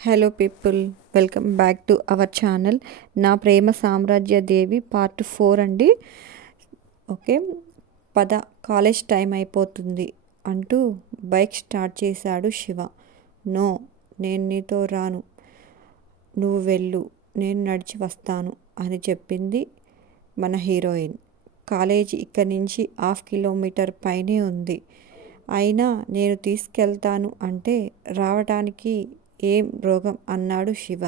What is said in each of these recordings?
Hello people, welcome back to our channel. నా ప్రేమ సామ్రాజ్య దేవి part 4 అండి. ఓకే, పద కాలేజ్ టైం అయిపోతుంది అంటూ బైక్ స్టార్ట్ చేశాడు శివ. నో, నేను నీతో రాను, నువ్వు వెళ్ళు, నేను నడిచి వస్తాను అని చెప్పింది మన హీరోయిన్. కాలేజీ ఇక్కడి నుంచి 1/2 కిలోమీటర్ పైనే ఉంది. అయినా నేను తీసుకెళ్తాను అంటే రావటానికి ఏం రోగం అన్నాడు శివ.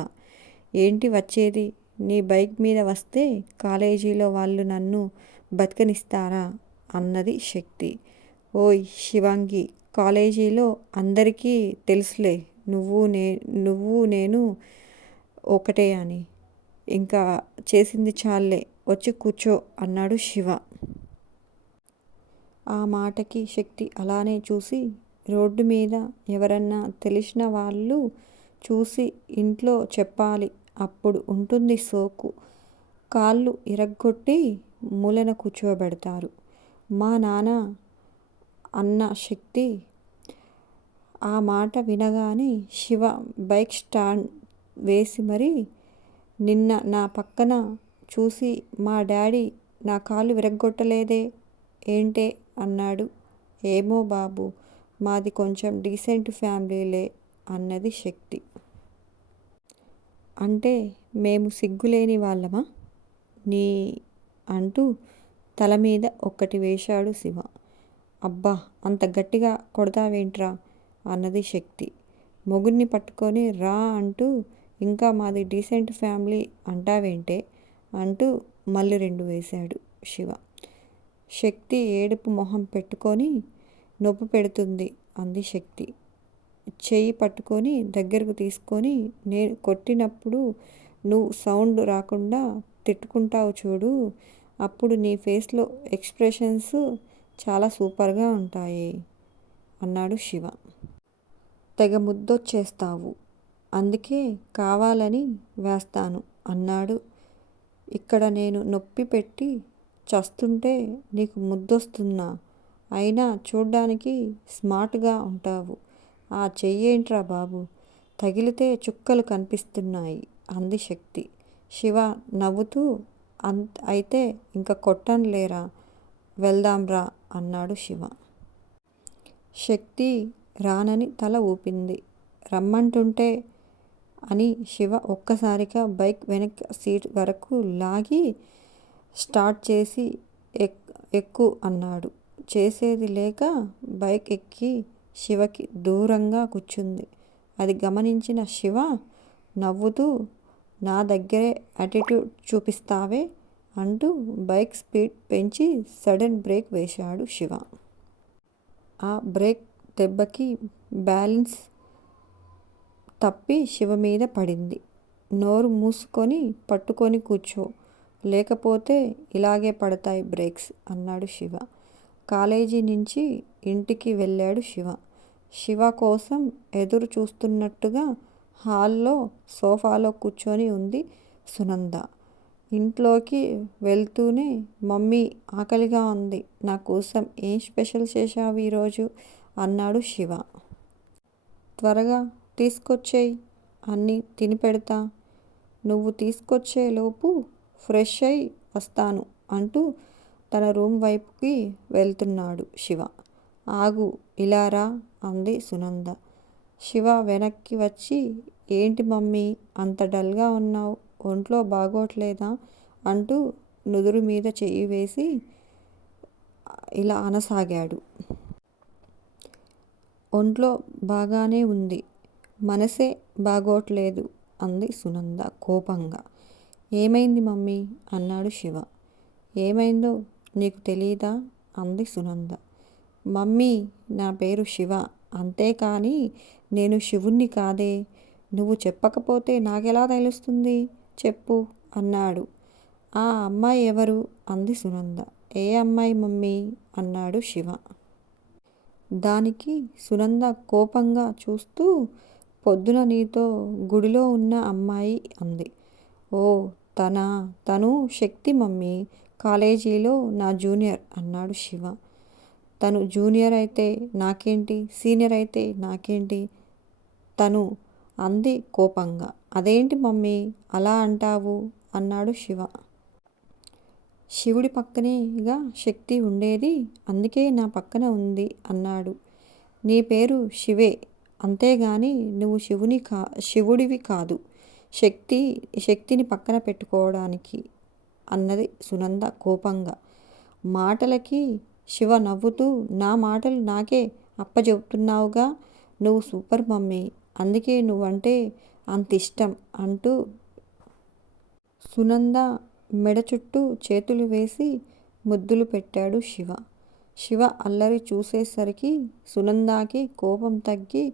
ఏంటి వచ్చేది, నీ బైక్ మీద వస్తే కాలేజీలో వాళ్ళు నన్ను బతకనిస్తారా అన్నది శక్తి. ఓయ్ శివాంగి, కాలేజీలో అందరికీ తెలుసులే నువ్వు నేను ఒకటే అని. ఇంకా చేసింది చాలే, వచ్చి కూర్చో అన్నాడు శివ. ఆ మాటకి శక్తి అలానే చూసి, రోడ్డు మీద ఎవరన్నా తెలిసిన వాళ్ళు చూసి ఇంట్లో చెప్పాలి, అప్పుడు ఉంటుంది సోకు, కాళ్ళు ఇరగ్గొట్టి మూలన కూర్చోబెడతారు మా నాన్న అన్న శక్తి. ఆ మాట వినగానే శివ బైక్ స్టాండ్ వేసి మరీ, నిన్న నా పక్కన చూసి మా డాడీ నా కాళ్ళు విరగ్గొట్టలేదే ఏంటే అన్నాడు. ఏమో బాబు, మాది కొంచెం డీసెంట్ ఫ్యామిలీలే అన్నది శక్తి. అంటే మేము సిగ్గులేని వాళ్ళమా నీ అంటూ తల మీద ఒక్కటి వేశాడు శివ. అబ్బా, అంత గట్టిగా కొడతావేంట్రా అన్నది శక్తి. మొగుడిని పట్టుకొని రా అంటూ ఇంకా మాది డీసెంట్ ఫ్యామిలీ అంటావేంటే అంటూ మళ్ళీ 2 వేశాడు శివ. శక్తి ఏడుపు మొహం పెట్టుకొని, నొప్పి పెడుతుంది అంది శక్తి. చెయ్యి పట్టుకొని దగ్గరకు తీసుకొని, నేను కొట్టినప్పుడు నువ్వు సౌండ్ రాకుండా తిట్టుకుంటావు చూడు, అప్పుడు నీ ఫేస్లో ఎక్స్ప్రెషన్స్ చాలా సూపర్గా ఉంటాయి అన్నాడు శివ. తెగ ముద్దొచ్చేస్తావు, అందుకే కావాలని వేస్తాను అన్నాడు. ఇక్కడ నేను నొప్పి పెట్టి చస్తుంటే నీకు ముద్దొస్తున్నా, అయినా చూడ్డానికి స్మార్ట్గా ఉంటావు. ఆ చెయ్యేంట్రా బాబు, తగిలితే చుక్కలు కనిపిస్తున్నాయి అంది శక్తి. శివ నవ్వుతూ, అయితే ఇంక కొట్టనులేరా, వెళ్దాంరా అన్నాడు శివ. శక్తి రానని తల ఊపింది. రమ్మంటుంటే అని శివ ఒక్కసారిగా బైక్ వెనక్ సీట్ వరకు లాగి స్టార్ట్ చేసి ఎక్కు అన్నాడు. చేసేది లేక బైక్ ఎక్కి శివకి దూరంగా కూర్చుంది. అది గమనించిన శివ నవ్వుతూ, నా దగ్గరే యాటిట్యూడ్ చూపిస్తావే అంటూ బైక్ స్పీడ్ పెంచి సడన్ బ్రేక్ వేశాడు శివ. ఆ బ్రేక్ దెబ్బకి బ్యాలెన్స్ తప్పి శివ మీద పడింది. నోరు మూసుకొని పట్టుకొని కూర్చో, లేకపోతే ఇలాగే పడతాయి బ్రేక్స్ అన్నాడు శివ. కాలేజీ నుంచి ఇంటికి వెళ్ళాడు శివ. శివ కోసం ఎదురు చూస్తున్నట్టుగా హాల్లో సోఫాలో కూర్చొని ఉంది సునంద. ఇంట్లోకి వెళ్తూనే, మమ్మీ ఆకలిగా ఉంది, నా కోసం ఏం స్పెషల్ చేశావు ఈరోజు అన్నాడు శివ. త్వరగా తీసుకొచ్చేయి, అన్నీ తిని పెడతా, నువ్వు తీసుకొచ్చే లోపు ఫ్రెష్ అయి వస్తాను అంటూ తన రూమ్ వైపుకి వెళ్తున్నాడు శివ. ఆగు, ఇలా రా అంది సునంద. శివ వెనక్కి వచ్చి, ఏంటి మమ్మీ అంత డల్గా ఉన్నావు, ఒంట్లో బాగోట్లేదా అంటూ నుదురు మీద చెయ్యి వేసి ఇలా అనసాగాడు. ఒంట్లో బాగానే ఉంది, మనసే బాగోట్లేదు అంది సునంద కోపంగా. ఏమైంది మమ్మీ అన్నాడు శివ. ఏమైందో నీకు తెలీదా అంది సునంద. మమ్మీ, నా పేరు శివ, అంతేకాని నేను శివుణ్ణి కాదే, నువ్వు చెప్పకపోతే నాకెలా తెలుస్తుంది, చెప్పు అన్నాడు. ఆ అమ్మాయి ఎవరు అంది సునంద. ఏ అమ్మాయి మమ్మీ అన్నాడు శివ. దానికి సునంద కోపంగా చూస్తూ, పొద్దున నీతో గుడిలో ఉన్న అమ్మాయి అంది. ఓ తను శక్తి మమ్మీ, కాలేజీలో నా జూనియర్ అన్నాడు శివ. తను జూనియర్ అయితే నాకేంటి, సీనియర్ అయితే నాకేంటి, తను అంది కోపంగా. అదేంటి మమ్మీ అలా అంటావు అన్నాడు శివ. శివుడి పక్కనేగా శక్తి ఉండేది, అందుకే నా పక్కన ఉంది అన్నాడు. నీ పేరు శివే, అంతేగాని నువ్వు శివుడివి కాదు. శక్తిని పక్కన పెట్టుకోవడానికి అన్నది సునంద కోపంగా. మాటలకి శివ నవ్వుతూ, నా మాటలు నాకే అప్పచెబుతున్నావుగా, నువ్వు సూపర్ మమ్మీ, అందుకే నువ్వంటే అంత ఇష్టం అంటూ సునంద మెడ చుట్టూ చేతులు వేసి ముద్దులు పెట్టాడు శివ. శివ అల్లరి చూసేసరికి సునందాకి కోపం తగ్గి,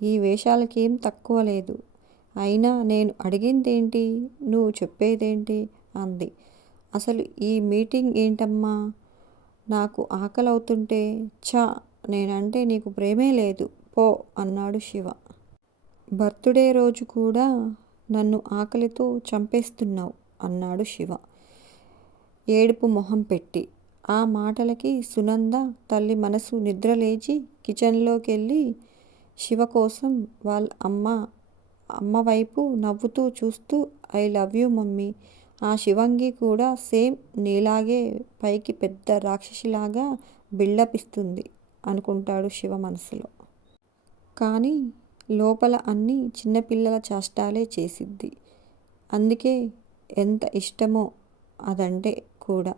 ఈ వేషాలకేం తక్కువ లేదు. అయినా నేను అడిగిందేంటి, నువ్వు చెప్పేదేంటి అంది. అసలు ఈ మీటింగ్ ఏంటమ్మా, నాకు ఆకలవుతుంటే. ఛ, నేనంటే నీకు ప్రేమే లేదు పో అన్నాడు శివ. బర్త్డే రోజు కూడా నన్ను ఆకలితో చంపేస్తున్నావు అన్నాడు శివ ఏడుపు మొహం పెట్టి. ఆ మాటలకి సునంద తల్లి మనసు నిద్రలేచి కిచెన్లోకెళ్ళి శివ కోసం వాళ్ళ అమ్మ వైపు నవ్వుతూ చూస్తూ, ఐ లవ్ యూ మమ్మీ. ఆ శివంగి కూడా సేమ్ నీలాగే పైకి పెద్ద రాక్షసిలాగా బిల్డప్ ఇస్తుంది అనుకుంటాడు శివ మనసులో. కానీ లోపల అన్నీ చిన్నపిల్లల చేష్టాలే చేసిద్ది. అందుకే ఎంత ఇష్టమో అదంటే కూడా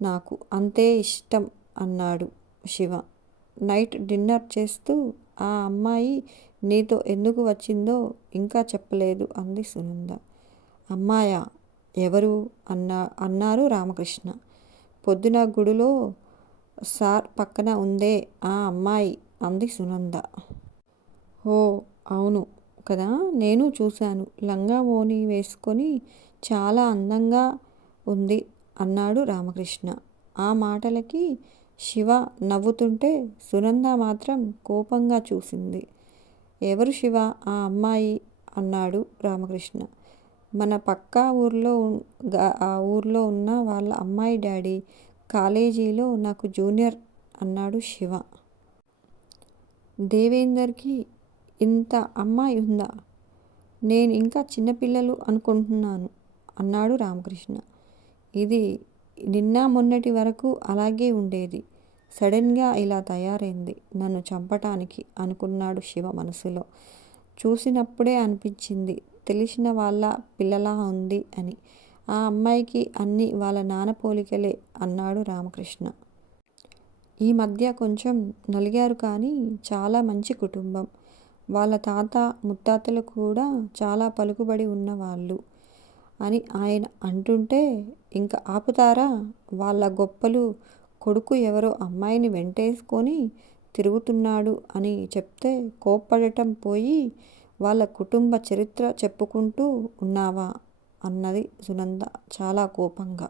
నాకు అంతే ఇష్టం అన్నాడు శివ. నైట్ డిన్నర్ చేస్తూ, ఆ అమ్మాయి నీతో ఎందుకు వచ్చిందో ఇంకా చెప్పలేదు అంది సునంద. అమ్మాయా, ఎవరు అన్నారు రామకృష్ణ. పొద్దున గుడిలో సార్ పక్కన ఉందే ఆ అమ్మాయి అంది సునంద. ఓ అవును కదా, నేను చూశాను, లంగా ఓణి వేసుకొని చాలా అందంగా ఉంది అన్నాడు రామకృష్ణ. ఆ మాటలకి శివ నవ్వుతుంటే సునంద మాత్రం కోపంగా చూసింది. ఎవరు శివ ఆ అమ్మాయి అన్నాడు రామకృష్ణ. మన పక్కా ఊర్లో ఉన్న వాళ్ళ అమ్మాయి డాడీ, కాలేజీలో నాకు జూనియర్ అన్నాడు శివ. దేవేందర్కి ఇంత అమ్మాయి ఉందా, నేను ఇంకా చిన్నపిల్లలు అనుకుంటున్నాను అన్నాడు రామకృష్ణ. ఇది నిన్న మొన్నటి వరకు అలాగే ఉండేది, సడన్గా ఇలా తయారైంది నన్ను చంపటానికి అనుకున్నాడు శివ మనసులో. చూసినప్పుడే అనిపించింది తెలిసిన వాళ్ళ పిల్లలా ఉంది అని. ఆ అమ్మాయికి అన్నీ వాళ్ళ నాన్న పోలికలే అన్నాడు రామకృష్ణ. ఈ మధ్య కొంచెం నలిగారు కానీ చాలా మంచి కుటుంబం. వాళ్ళ తాత ముత్తాతలు కూడా చాలా పలుకుబడి ఉన్నవాళ్ళు అని ఆయన అంటుంటే ఇంకా ఆపుతారా, వాళ్ళ గొప్పలు. కొడుకు ఎవరో అమ్మాయిని వెంటేసుకొని తిరుగుతున్నాడు అని చెప్తే కోప్పడటం పోయి వాళ్ళ కుటుంబ చరిత్ర చెప్పుకుంటూ ఉన్నావా అన్నది సునంద చాలా కోపంగా.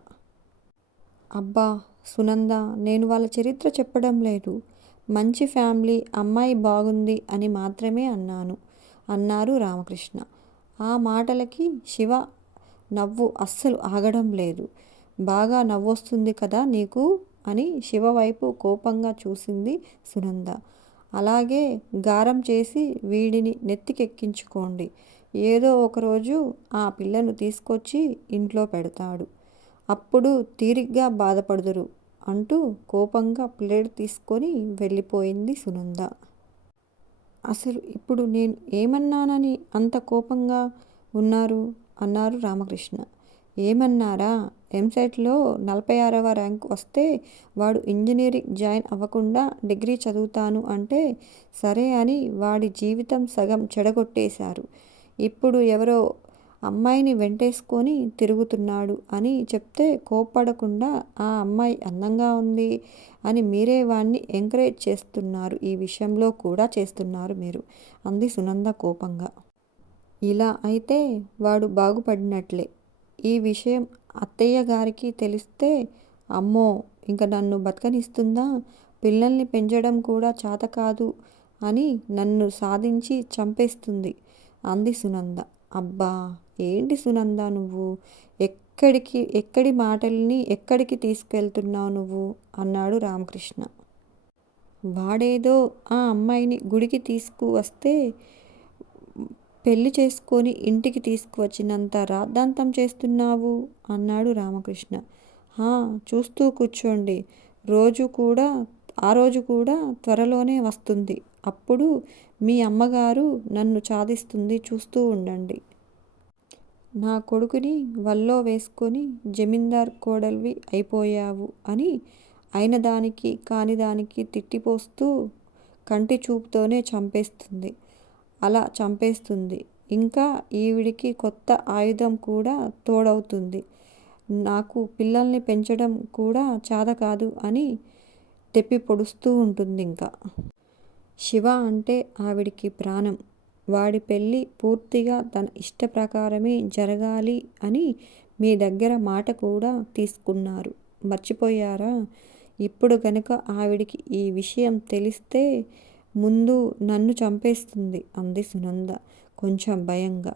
అబ్బా సునంద, నేను వాళ్ళ చరిత్ర చెప్పడం లేదు, మంచి ఫ్యామిలీ, అమ్మాయి బాగుంది అని మాత్రమే అన్నాను అన్నారు రామకృష్ణ. ఆ మాటలకి శివ నవ్వు అస్సలు ఆగడం లేదు. బాగా నవ్వొస్తుంది కదా నీకు అని శివ వైపు కోపంగా చూసింది సునంద. అలాగే గారం చేసి వీడిని నెత్తికెక్కించుకోండి, ఏదో ఒకరోజు ఆ పిల్లను తీసుకొచ్చి ఇంట్లో పెడతాడు, అప్పుడు తీరిగ్గా బాధపడుదురు అంటూ కోపంగా ప్లేట్ తీసుకొని వెళ్ళిపోయింది సునంద. అసలు ఇప్పుడు నేను ఏమన్నానని అంత కోపంగా ఉన్నారు అన్నారు రామకృష్ణ. ఏమన్నారా, ఎంసెట్లో 46వ ర్యాంక్ వస్తే వాడు ఇంజనీరింగ్ జాయిన్ అవ్వకుండా డిగ్రీ చదువుతాను అంటే సరే అని వాడి జీవితం సగం చెడగొట్టేశారు. ఇప్పుడు ఎవరో అమ్మాయిని వెంటేసుకొని తిరుగుతున్నాడు అని చెప్తే కోప్పడకుండా ఆ అమ్మాయి అందంగా ఉంది అని మీరే వాణ్ణి ఎంకరేజ్ చేస్తున్నారు, ఈ విషయంలో కూడా చేస్తున్నారు మీరు అంది సునంద కోపంగా. ఇలా అయితే వాడు బాగుపడినట్లే. ఈ విషయం అత్తయ్య గారికి తెలిస్తే అమ్మో ఇంక నన్ను బతకనిస్తుందా, పిల్లల్ని పెంచడం కూడా చేతకాదు అని నన్ను సాధించి చంపేస్తుంది అంది సునంద. అబ్బా ఏంటి సునంద నువ్వు, ఎక్కడి మాటల్ని ఎక్కడికి తీసుకెళ్తున్నావు నువ్వు అన్నాడు రామకృష్ణ. వాడేదో ఆ అమ్మాయిని గుడికి తీసుకువస్తే పెళ్లి చేసుకొని ఇంటికి తీసుకువచ్చినంత రాద్ధాంతం చేస్తున్నావు అన్నాడు రామకృష్ణ. హా, చూస్తూ కూర్చోండి. ఆ రోజు కూడా త్వరలోనే వస్తుంది. అప్పుడు మీ అమ్మగారు నన్ను చాదిస్తుంది, చూస్తూ ఉండండి. నా కొడుకుని వల్లో వేసుకొని జమీందార్ కోడలివి అయిపోయావు అని అయినదానికి కానిదానికి తిట్టిపోస్తూ కంటి చూపుతోనే చంపేస్తుంది. అలా చంపేస్తుంది. ఇంకా ఈవిడికి కొత్త ఆయుధం కూడా తోడవుతుంది. నాకు పిల్లల్ని పెంచడం కూడా చాతకాదు అని తెప్పి పొడుస్తూ ఉంటుందింక. శివ అంటే ఆవిడికి ప్రాణం. వాడి పెళ్ళి పూర్తిగా తన ఇష్టప్రకారమే జరగాలి అని మీ దగ్గర మాట కూడా తీసుకున్నారు. మర్చిపోయారా? ఇప్పుడు గనుక ఆవిడికి ఈ విషయం తెలిస్తే ముందు నన్ను చంపేస్తుంది అంది సునంద కొంచెం భయంగా.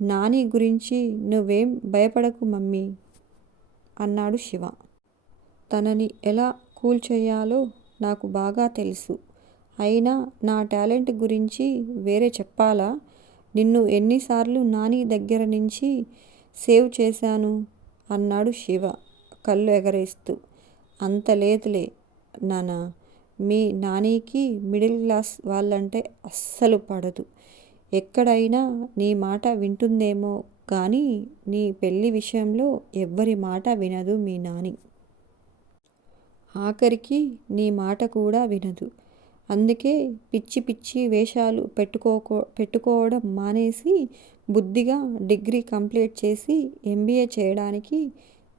నాని గురించి నువ్వేం భయపడకు మమ్మీ అన్నాడు శివ. తనని ఎలా కూల్ చేయాలో నాకు బాగా తెలుసు. అయినా నా టాలెంట్ గురించి వేరే చెప్పాలా? నిన్ను ఎన్నిసార్లు నాని దగ్గర నుంచి సేవ్ చేశాను అన్నాడు శివ కళ్ళు ఎగరేస్తూ. అంత లేదులే నానా. మీ నానికి మిడిల్ క్లాస్ వాళ్ళంటే అస్సలు పడదు. ఎక్కడైనా నీ మాట వింటుందేమో కానీ నీ పెళ్ళి విషయంలో ఎవ్వరి మాట వినదు మీ నాని. ఆఖరికి నీ మాట కూడా వినదు. అందుకే పిచ్చి పిచ్చి వేషాలు పెట్టుకోవడం మానేసి బుద్ధిగా డిగ్రీ కంప్లీట్ చేసి ఎంబీఏ చేయడానికి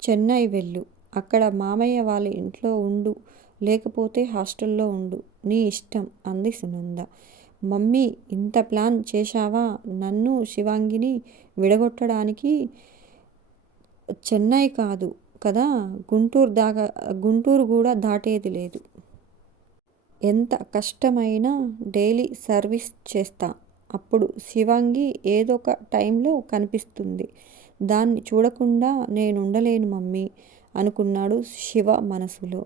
చెన్నై వెళ్ళు. అక్కడ మామయ్య వాళ్ళ ఇంట్లో ఉండు, లేకపోతే హాస్టల్లో ఉండు. నీ ఇష్టం అంది సునంద. మమ్మీ, ఇంత ప్లాన్ చేశావా నన్ను శివాంగిని విడగొట్టడానికి? చెన్నై కాదు కదా, గుంటూరు కూడా దాటేది లేదు. ఎంత కష్టమైనా డైలీ సర్వీస్ చేస్తా. అప్పుడు శివాంగి ఏదొక టైంలో కనిపిస్తుంది. దాన్ని చూడకుండా నేనుండలేను మమ్మీ అనుకున్నాడు శివ మనసులో.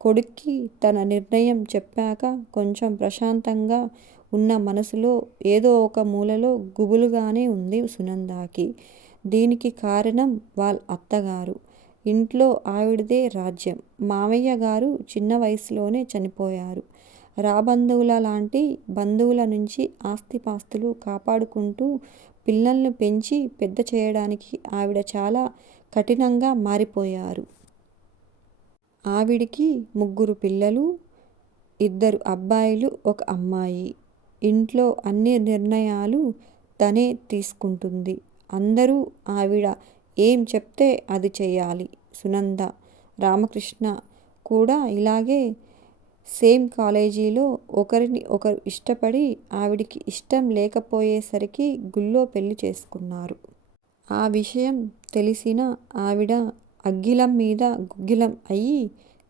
కొడుక్కి తన నిర్ణయం చెప్పాక కొంచెం ప్రశాంతంగా ఉన్న మనసులో ఏదో ఒక మూలలో గుబులుగానే ఉంది సునందాకి. దీనికి కారణం వాళ్ళ అత్తగారు. ఇంట్లో ఆవిడదే రాజ్యం. మామయ్య గారు చిన్న వయసులోనే చనిపోయారు. రాబంధువుల లాంటి బంధువుల నుంచి ఆస్తిపాస్తులు కాపాడుకుంటూ పిల్లల్ని పెంచి పెద్ద చేయడానికి ఆవిడ చాలా కఠినంగా మారిపోయారు. ఆవిడికి 3 పిల్లలు, 2 అబ్బాయిలు, 1 అమ్మాయి. ఇంట్లో అన్ని నిర్ణయాలు తనే తీసుకుంటుంది. అందరూ ఆవిడ ఏం చెప్తే అది చెయ్యాలి. సునంద, రామకృష్ణ కూడా ఇలాగే సేమ్ కాలేజీలో ఒకరిని ఒకరు ఇష్టపడి ఆవిడికి ఇష్టం లేకపోయేసరికి గుళ్ళో పెళ్లి చేసుకున్నారు. ఆ విషయం తెలిసిన ఆవిడ అగ్గిలం మీద గుగ్గిలం అయ్యి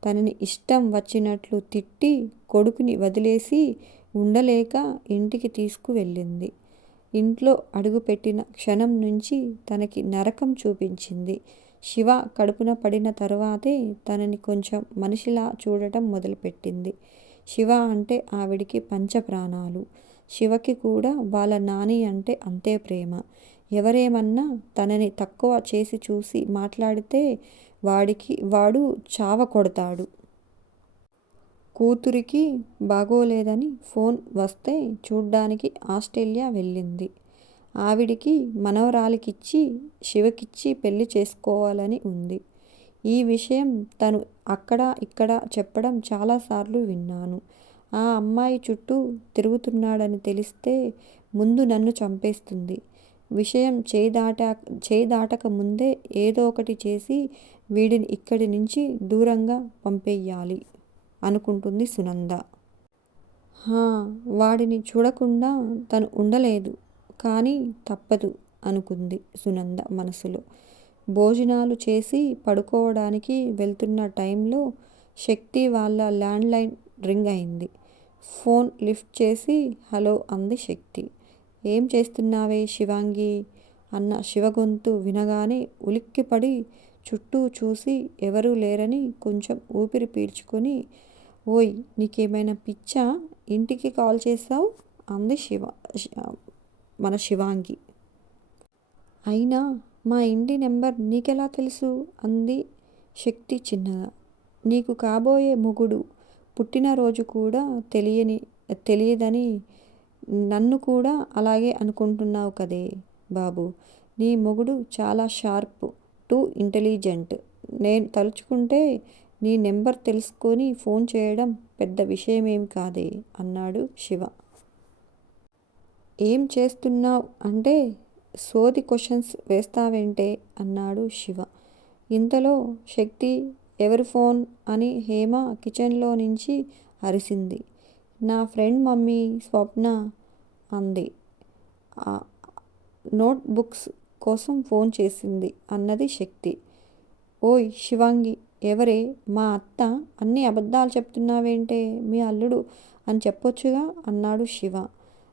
తనని ఇష్టం వచ్చినట్లు తిట్టి కొడుకుని వదిలేసి ఉండలేక ఇంటికి తీసుకువెళ్ళింది. ఇంట్లో అడుగుపెట్టిన క్షణం నుంచి తనకి నరకం చూపించింది. శివ కడుపున పడిన తరువాతే తనని కొంచెం మనిషిలా చూడటం మొదలుపెట్టింది. శివ అంటే ఆవిడికి పంచప్రాణాలు. శివకి కూడా వాళ్ళ నాని అంటే అంతే ప్రేమ. ఎవరేమన్నా తనని తక్కువ చేసి చూసి మాట్లాడితే వాడు చావ కొడతాడు. కూతురికి బాగోలేదని ఫోన్ వస్తే చూడ్డానికి ఆస్ట్రేలియా వెళ్ళింది. ఆవిడికి మనవరాలికిచ్చి శివకిచ్చి పెళ్లి చేసుకోవాలని ఉంది. ఈ విషయం తను అక్కడ ఇక్కడ చెప్పడం చాలాసార్లు విన్నాను. ఆ అమ్మాయి చుట్టూ తిరుగుతున్నాడని తెలిస్తే ముందు నన్ను చంపేస్తుంది. విషయం చేయి దాటక ముందే ఏదో ఒకటి చేసి వీడిని ఇక్కడి నుంచి దూరంగా పంపెయ్యాలి అనుకుంటుంది సునంద. వాడిని చూడకుండా తను ఉండలేదు. కానీ తప్పదు అనుకుంది సునంద మనసులో. భోజనాలు చేసి పడుకోవడానికి వెళ్తున్న టైంలో శక్తి వాళ్ళ ల్యాండ్లైన్ రింగ్ అయింది. ఫోన్ లిఫ్ట్ చేసి హలో అంది శక్తి. ఏం చేస్తున్నావే శివాంగి అన్న శివ గొంతు వినగానే ఉలిక్కిపడి చుట్టూ చూసి ఎవరూ లేరని కొంచెం ఊపిరి పీల్చుకొని, ఓయ్, నీకేమైనా పిచ్చా? ఇంటికి కాల్ చేశావు అంది మన శివాంగి. అయినా మా ఇంటి నెంబర్ నీకెలా తెలుసు అంది శక్తి చిన్నగా. నీకు కాబోయే మొగుడు పుట్టినరోజు కూడా తెలియదని నన్ను కూడా అలాగే అనుకుంటున్నావు కదే బాబు. నీ మొగుడు చాలా షార్ప్, టూ ఇంటెలిజెంట్. నేను తలుచుకుంటే నీ నెంబర్ తెలుసుకొని ఫోన్ చేయడం పెద్ద విషయమేం కాదే అన్నాడు శివ. ఏం చేస్తున్నావు అంటే సోది క్వశ్చన్స్ వేస్తావేంటే అన్నాడు శివ. ఇంతలో శక్తి ఎవరి ఫోన్ అని హేమ కిచెన్లో నుంచి అరిసింది. నా ఫ్రెండ్ మమ్మీ స్వప్న అంది. నోట్ బుక్స్ కోసం ఫోన్ చేసింది అన్నది శక్తి. ఓయ్ శివాంగి, ఎవరే? మా అత్త. అన్ని అబద్ధాలు చెప్తున్నావేంటే? మీ అల్లుడు అని చెప్పొచ్చుగా అన్నాడు శివ.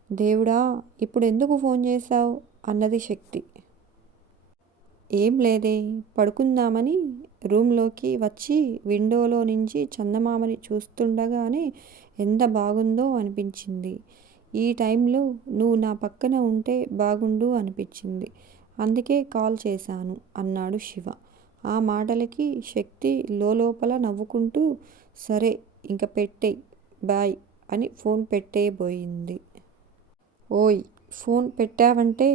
దేవుడా, ఇప్పుడు ఎందుకు ఫోన్ చేశావు అన్నది శక్తి. ఏం లేదే, పడుకుందామని రూమ్లోకి వచ్చి విండోలో నుంచి చందమామని చూస్తుండగానే ఎంత బాగుందో అనిపించింది. ఈ టైంలో నువ్వు నా పక్కన ఉంటే బాగుండు అనిపించింది. అందుకే కాల్ చేశాను అన్నాడు శివ. ఆ మాటలకి శక్తి లోపల నవ్వుకుంటూ సరే ఇంక పెట్టేయ్, బాయ్ అని ఫోన్ పెట్టేయబోయింది. ఓయ్, ఫోన్ పెట్టావంటే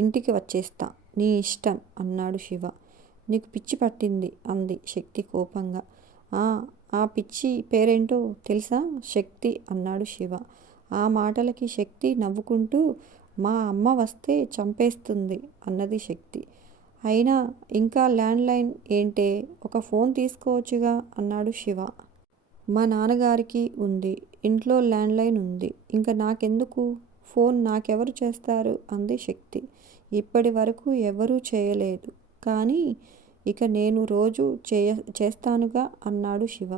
ఇంటికి వచ్చేస్తా, నీ ఇష్టం అన్నాడు శివ. నీకు పిచ్చి పట్టింది అంది శక్తి కోపంగా. ఆ పిచ్చి పేరేంటో తెలుసా శక్తి అన్నాడు శివ. ఆ మాటలకి శక్తి నవ్వుకుంటూ మా అమ్మ వస్తే చంపేస్తుంది అన్నది శక్తి. అయినా ఇంకా ల్యాండ్లైన్ ఏంటే, ఒక ఫోన్ తీసుకోవచ్చుగా అన్నాడు శివ. మా నాన్నగారికి ఉంది, ఇంట్లో ల్యాండ్లైన్ ఉంది, ఇంకా నాకెందుకు ఫోన్, నాకెవరు చేస్తారు అంది శక్తి. ఇప్పటి వరకు ఎవరూ చేయలేదు, కానీ ఇక నేను రోజు చేస్తానుగా అన్నాడు శివ.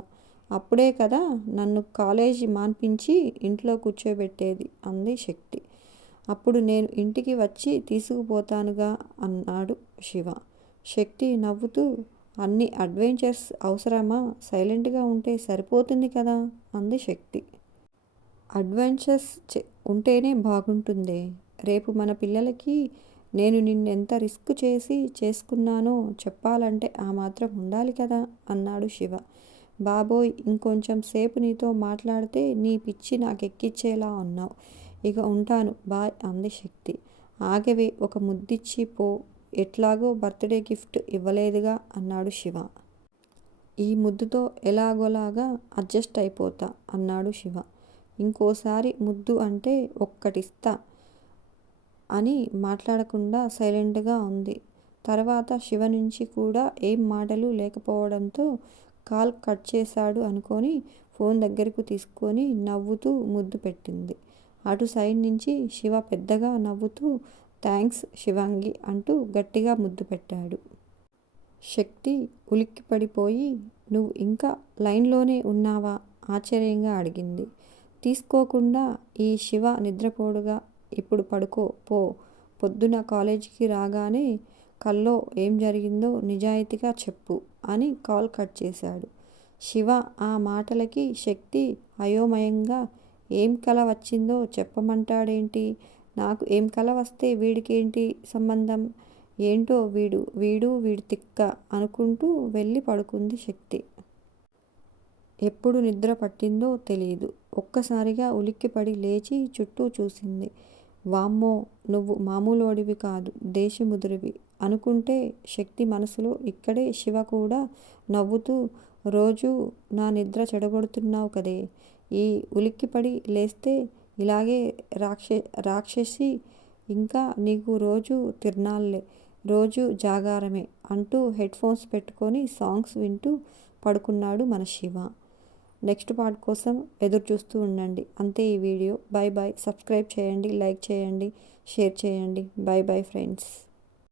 అప్పుడే కదా నన్ను కాలేజీ మాన్పించి ఇంట్లో కూర్చోబెట్టేది అంది శక్తి. అప్పుడు నేను ఇంటికి వచ్చి తీసుకుపోతానుగా అన్నాడు శివ. శక్తి నవ్వుతూ అన్ని అడ్వెంచర్స్ అవసరమా, సైలెంట్గా ఉంటే సరిపోతుంది కదా అంది శక్తి. అడ్వెంచర్స్ ఉంటేనే బాగుంటుందే. రేపు మన పిల్లలకి నేను నిన్నెంత రిస్క్ చేసి చేసుకున్నానో చెప్పాలంటే ఆ మాత్రం ఉండాలి కదా అన్నాడు శివ. బాబోయ్, ఇంకొంచెం సేపు నీతో మాట్లాడితే నీ పిచ్చి నాకెక్కిచ్చేలా ఉన్నావు. ఇక ఉంటాను, బాయ్ అంది శక్తి. ఆగవే, ఒక ముద్దిచ్చి పో, ఎట్లాగో బర్త్డే గిఫ్ట్ ఇవ్వలేదుగా అన్నాడు శివ. ఈ ముద్దుతో ఎలాగోలాగా అడ్జస్ట్ అయిపోతా అన్నాడు శివ. ఇంకోసారి ముద్దు అంటే ఒక్కటిస్తా అని మాట్లాడకుండా సైలెంట్గా ఉంది. తర్వాత శివ నుంచి కూడా ఏం మాటలు లేకపోవడంతో కాల్ కట్ చేశాడు అనుకొని ఫోన్ దగ్గరకు తీసుకొని నవ్వుతూ ముద్దు పెట్టింది. అటు సైడ్ నుంచి శివ పెద్దగా నవ్వుతూ థ్యాంక్స్ శివాంగి అంటూ గట్టిగా ముద్దు పెట్టాడు. శక్తి ఉలిక్కిపడిపోయి నువ్వు ఇంకా లైన్లోనే ఉన్నావా ఆశ్చర్యంగా అడిగింది. తీసుకోకుండా ఈ శివ నిద్రపోడుగా, ఇప్పుడు పడుకో పో, పొద్దున కాలేజీకి రాగానే కల్లో ఏం జరిగిందో నిజాయితీగా చెప్పు అని కాల్ కట్ చేశాడు. శివ ఆ మాటలకి శక్తి అయోమయంగా ఏం కల వచ్చిందో చెప్పమంటాడేంటి, నాకు ఏం కల వస్తే వీడికేంటి సంబంధం, ఏంటో వీడి తిక్క అనుకుంటూ వెళ్ళి పడుకుంది శక్తి. ఎప్పుడు నిద్ర పట్టిందో తెలియదు. ఒక్కసారిగా ఉలిక్కిపడి లేచి చుట్టూ చూసింది. వామ్మో, నువ్వు మామూలోడివి కాదు, దేశముదురివి అనుకుంటే శక్తి మనసులో ఇక్కడే శివ కూడా నవ్వుతూ రోజూ నా నిద్ర చెడగొడుతున్నావు కదే, ఈ ఉలిక్కిపడి లేస్తే ఇలాగే రాక్షసి, ఇంకా నీకు రోజు తిర్నాళ్ళే, రోజు జాగారమే అంటూ హెడ్ ఫోన్స్ పెట్టుకొని సాంగ్స్ వింటూ పడుకున్నాడు మన శివ. నెక్స్ట్ పార్ట్ కోసం ఎదురు చూస్తూ ఉండండి. అంతే ఈ వీడియో. Bye bye. సబ్స్క్రైబ్ చేయండి, లైక్ చేయండి, షేర్ చేయండి. Bye bye friends.